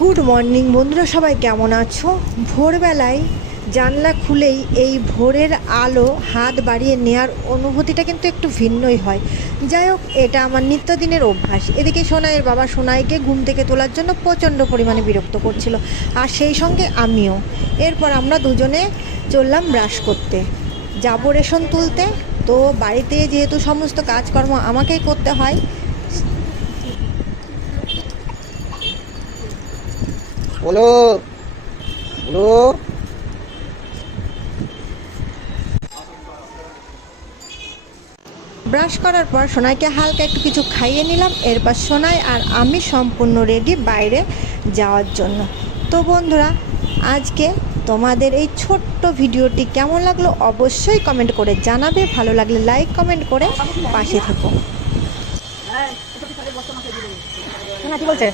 Good morning বন্ধুরা, সবাই কেমন আছো? ভোরবেলায় জানলা খুলেই এই ভোরের আলো হাত বাড়িয়ে নেওয়ার অনুভূতিটা কিন্তু একটু ভিন্নই হয়। যাই হোক, এটা আমার নিত্যদিনের অভ্যাস। এদিকে সোনাইয়ের বাবা সোনাইকে ঘুম থেকে তোলার জন্য প্রচণ্ড পরিমাণে বিরক্ত করছিল, আর সেই সঙ্গে আমিও। এরপর আমরা দুজনে চললাম ব্রাশ করতে, যাবো রেশন তুলতে। তো বাড়িতে যেহেতু সমস্ত কাজকর্ম আমাকেই করতে হয়, বলো বলো। ব্রাশ করার পর সোনাইকে হালকা একটু কিছু খাইয়ে নিলাম। এরপর সোনাই আর আমি সম্পূর্ণ রেডি বাইরে যাওয়ার জন্য। তো বন্ধুরা, আজকে তোমাদের এই ছোট্ট ভিডিওটি কেমন লাগলো অবশ্যই কমেন্ট করে জানাবে। ভালো লাগলে লাইক কমেন্ট করে পাশে থেকো। কি বলছে?